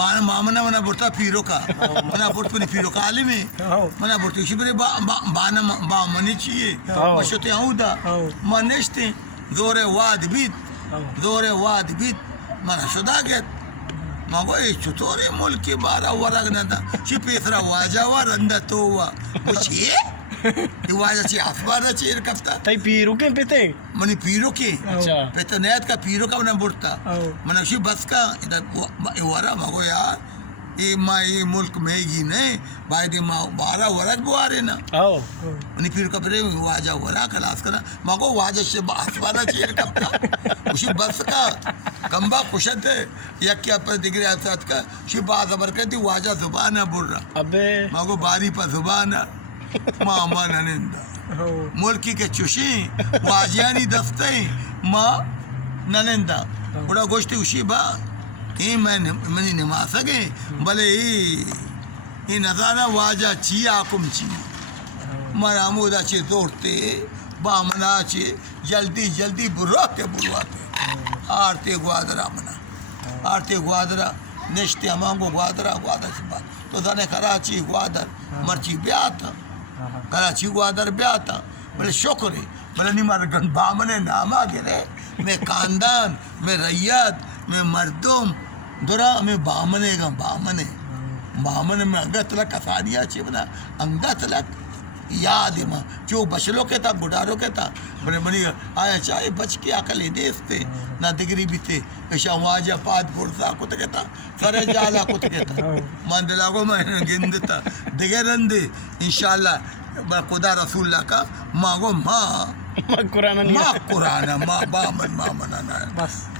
mana mana burta piro ka mana burt puni piro ka alime mana burti shibre bana ba manichi mashote auda maneshte dore wad bit mana shodaget mago e chutori mulki bara waragnada shi pesra waja waranda towa muchi waja chi afbara chi kafta tai piru ke pete mani piro ke अच्छा petanayat ka piro ka mana burta mana shi bas ka wara mago yaar ये माँ ये मुल्क में ही नहीं भाई दी माँ 12 वरक बुआरे ना आओ नहीं फिर कपड़े वाजा वरा खलास करा माँ को वाजा से बात वाला चेयर कपड़ा उसी बस का कम्बा कुशत है या क्या पर डिग्री आसाद का शी बात अबर कहती वाजा जुबाना बुर रहा अबे माँ को बारी पर जुबाना माँ माँ ननिंदा मुल्की के चुशी वाजियानी दस्ते माँ ननिंदा बड़ा गोश्ती उसी बा ये मैंने निमा सके भले ये नजारा वाजा ची आकुम ची मरामुदा चे दौड़ते बामना चे जल्दी जल्दी बुरा के बुरवाते आरते ग्वादरा मना आरते ग्वादरा नेश्ते अमांगो ग्वादरा से बात तो जाने कराची ग्वादर मर्ची ब्याता कराची ग्वादर ब्याता बोले शुक्र है बोले नहीं मार गन बामने नामा गिरे मैं खानदान मैं रैयत मैं मर्दुम दुरा में बामने का बामने में अंगा तलक कसारिया चे बना अंगा तलक याद है माँ जो बचलों के था गुडारों के था बड़े बड़ी आया चाहे बच के अकल देते ना दिगरी भी थे ऐसा वाजा पाद पुरसा को तो कहता सरे जाला को तो कहता मंदला को मैं गिनता दिगरंदे इंशाल्लाह खुदा रसूलुल्लाह का मांगो कुराना माँ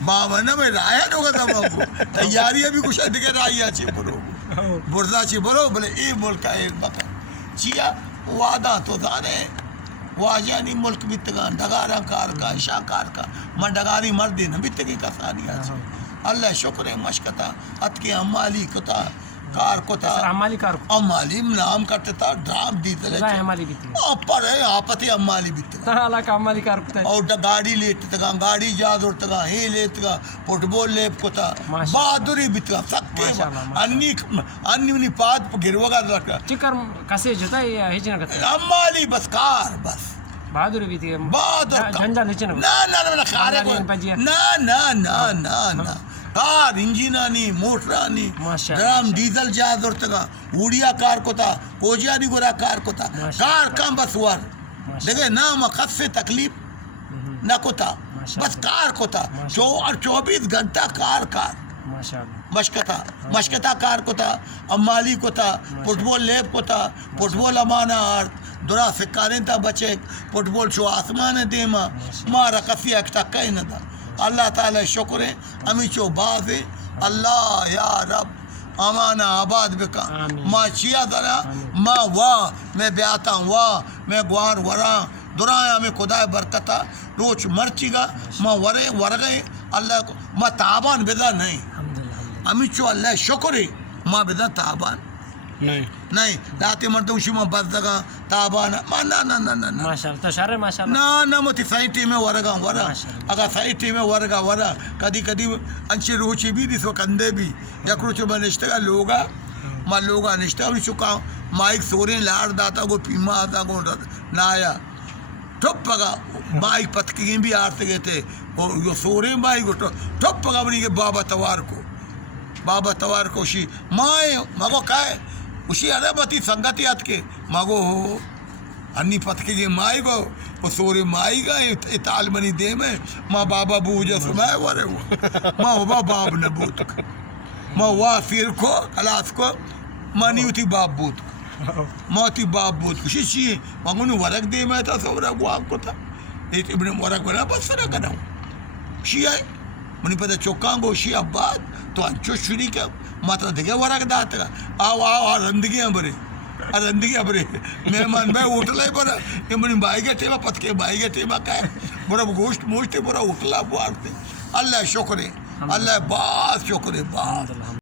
बामना में राया होगा था मांगो तैयारी अभी कुछ अधिक राया चे बोलो बुरजा चे बोलो बोले ये मुल्क का एक बका चिया वादा तो जाने वाजानी मुल्क बितगान डगारा कार का शाकार का मैं डगारी मर्दी न बितगी का सानिया चे अल्लाह शुक्र है मशकता अत के अम्माली कोता कार कोता अम्माली नाम करते था ड्राम दी तले पर है आपते अम्माली बितगा अला का अम्माली कार कोता और गाड़ी लेते तगा गाड़ी जाद और तगा हे लेतगा फुटबॉल लेप कोता बहादुरी बितगा सकते अन्नी पाद गिरवगा रखा चिकर कसे जता हे जन कते अम्माली बस कार बस बहादुरी भी थी बहादुर झंझा नीचे ना कार इंजिनानी मोटरानी ड्राम डीजल जाद और तगा उड़िया कार कोता कोजियानी गोरा कार कोता कार कम बस वर देखे ना मकस से तकलीफ ना कोता बस कार कोता 24 घंटा कार मशकता कार कोता अम्माली कोता फुटबॉल लेप कोता फुटबॉल अमाना अर्थ दुरा सिक्काने ता बचे फुटबॉल शो आसमान देमा मारा कसी एकटा कहीं न था अल्लाह ताला शुक्र है अमी चो बाज़े अल्लाह या रब अमाना आबाद बिका माँ चिया दरा माँ वाह मैं ब्याता वाह मैं ग्वार वरा दुराया में खुदा बरकता रोच मर्चीगा माँ वरगे अल्लाह को माँ ताबान बेदा नहीं अमी चो अल्लाह शुक्र है माँ बेदा ताबान नहीं लाते मरते उसी में बस जगह ताबान ना माशाअल्लाह तो शर माशाअल्लाह ना मोती सही टीम में वरगा वरा अगर सही टीम में वरगा वरा कदी अंशी रोची भी दिसो कंदे भी या कुछ बनिश्ते का लोगा निश्ते और चुका माइक सोरे लाड़ दाता को पीमा आता को नाया ठप्पगा माइक पतकी भी आते गए थे और यो सोरे माइक को ठप्पगा बनी के बाबा तवार को शी माए मगो काय उसी अरबती संगति अत के मगो हो अन्नी पतके के माई को वो सोरे माई का ताल बनी दे में माँ बाबा बूझा सुनाए वरे वो माँ बाब न बूत माँ वाह फिर को अलास को मानी उठी बाप बूत माती बाप बूत खुशी चाहिए मगुन वरक दे में था सोरा गुआक को था इब्न वरक बना बस सरा करा शिया मनी पता चौकांगो शिया बात तो अंचो शुरी का मात्रा देखे वरक दात का आओ रंदगी बरे मेहमान भाई उठला बरा ये मनी बाई के टेमा पतके बाई के टेमा का बड़ा गोश्त मोश्त बड़ा उठला बुआरते अल्लाह शुक्र है अल्लाह बात शुक्र है बात